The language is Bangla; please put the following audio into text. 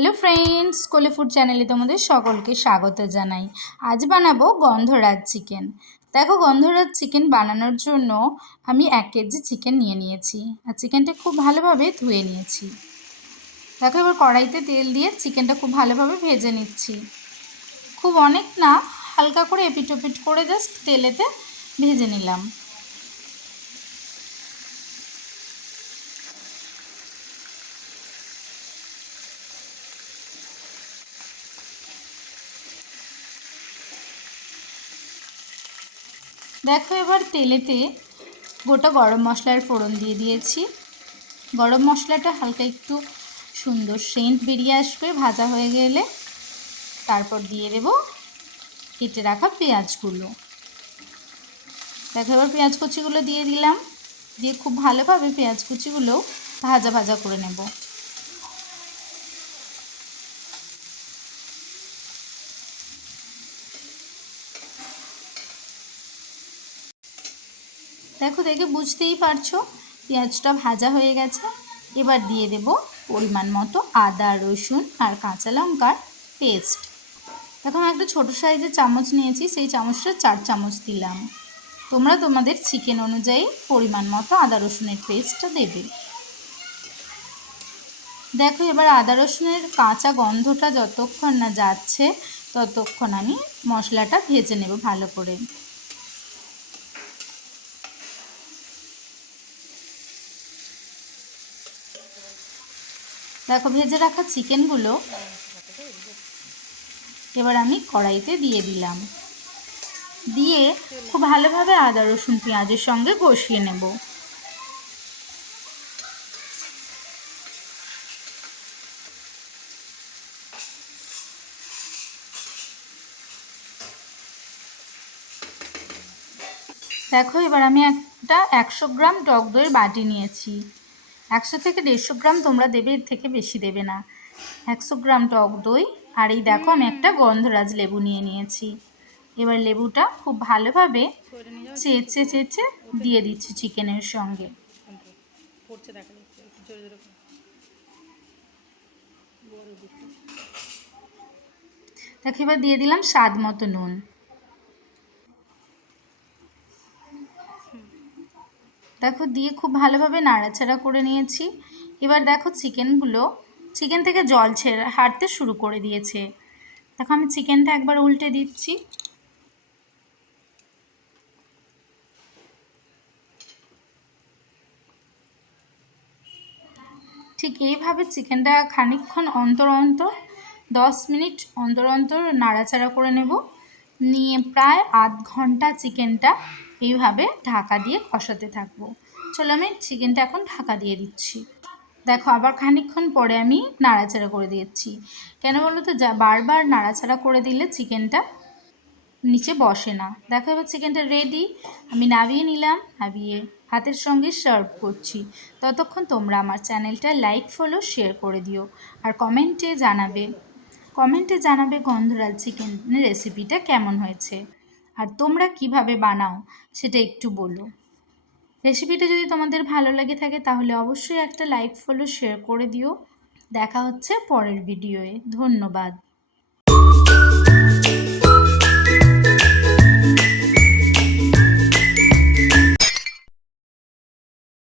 হ্যালো ফ্রেন্ডস, কোলে ফুড চ্যানেলে তোমাদের সকলকে স্বাগত জানাই। আজ বানাবো গন্ধরাজ চিকেন। দেখো, গন্ধরাজ চিকেন বানানোর জন্য আমি 1 কেজি চিকেন নিয়ে নিয়েছি আর চিকেনটা খুব ভালোভাবে ধুয়ে নিয়েছি। দেখো, এবার কড়াইতে তেল দিয়ে চিকেনটা খুব ভালোভাবে ভেজে নিচ্ছি। খুব অনেক না, হালকা করে এপিট ওপিট করে জাস্ট তেলেতে ভেজে নিলাম। দেখো, এবার তেলেতে গোটা গরম মশলার ফোড়ন দিয়ে দিয়েছি। গরম মশলাটা হালকা একটু সুন্দর সেন্ট বেরিয়ে আসবে ভাজা হয়ে গেলে, তারপর দিয়ে দেব কেটে রাখা পেঁয়াজগুলো। দেখো, এবার পেঁয়াজ কুচিগুলো দিয়ে দিলাম, দিয়ে খুব ভালোভাবে পেঁয়াজ কুচিগুলো ভাজা ভাজা করে নেব। দেখো, দেখে বুঝতেই পারছো পেঁয়াজটা ভাজা হয়ে গেছে। এবার দিয়ে দেব পরিমাণ মতো আদা, রসুন আর কাঁচা লঙ্কার পেস্ট। এখন একটা ছোটো সাইজের চামচ নিয়েছি, সেই চামচটা 4 চামচ দিলাম। তোমরা তোমাদের চিকেন অনুযায়ী পরিমাণ মতো আদা রসুনের পেস্টটা দেবে। দেখো, এবার আদা রসুনের কাঁচা গন্ধটা যতক্ষণ না যাচ্ছে ততক্ষণ আমি মশলাটা ভেজে নেব ভালো করে। দেখো, ভেজে রাখা চিকেনগুলো এবার আমি কড়াইতে দিয়ে দিলাম, দিয়ে খুব ভালোভাবে আদা রসুন পেঁয়াজের সঙ্গে কষিয়ে নেব। দেখো, এবার আমি একটা 100 গ্রাম টক দইয়ের বাটি নিয়েছি। 100 থেকে 150 গ্রাম তোমরা দেবে, এর থেকে বেশি দেবে না। 100 গ্রাম টক দই, আর এই দেখো আমি একটা গন্ধরাজ লেবু নিয়ে নিয়েছি। এবার লেবুটা খুব ভালোভাবে চেঁচে চেঁচে দিয়ে দিচ্ছি চিকেনের সঙ্গে। দেখো, এবার দিয়ে দিলাম স্বাদ মতো নুন। দেখো, দিয়ে খুব ভালোভাবে নাড়াচাড়া করে নিয়েছি। এবার দেখো চিকেন থেকে জল হাঁটতে শুরু করে দিয়েছে। দেখো, আমি চিকেনটা একবার উল্টে দিচ্ছি। ঠিক এইভাবে চিকেনটা খানিকক্ষণ অন্তর অন্তর 10 মিনিট অন্তর অন্তর নাড়াচাড়া করে নেব। নিয়ে প্রায় আধ ঘন্টা চিকেনটা এইভাবে ঢাকা দিয়ে কষাতে থাকবো। চলো, আমি চিকেনটা এখন ঢাকা দিয়ে দিচ্ছি। দেখো, আবার খানিকক্ষণ পরে আমি নাড়াচাড়া করে দিচ্ছি। কেন বলো তো, বারবার নাড়াচাড়া করে দিলে চিকেনটা নিচে বসে না। দেখো, এবার চিকেনটা রেডি, আমি নামিয়ে নিলাম। নামিয়ে ভাতের সঙ্গে সার্ভ করছি। ততক্ষণ তোমরা আমার চ্যানেলটা লাইক, ফলো, শেয়ার করে দিও। আর কমেন্টে জানাবে গন্ধরাজ চিকেন রেসিপিটা কেমন হয়েছে, আর তোমরা কিভাবে বানাও সেটা একটু বলো। রেসিপিটা যদি তোমাদের ভালো লাগে থাকে তাহলে অবশ্যই একটা লাইক, ফলো, শেয়ার করে দিও। দেখা হচ্ছে পরের ভিডিওয়ে। ধন্যবাদ।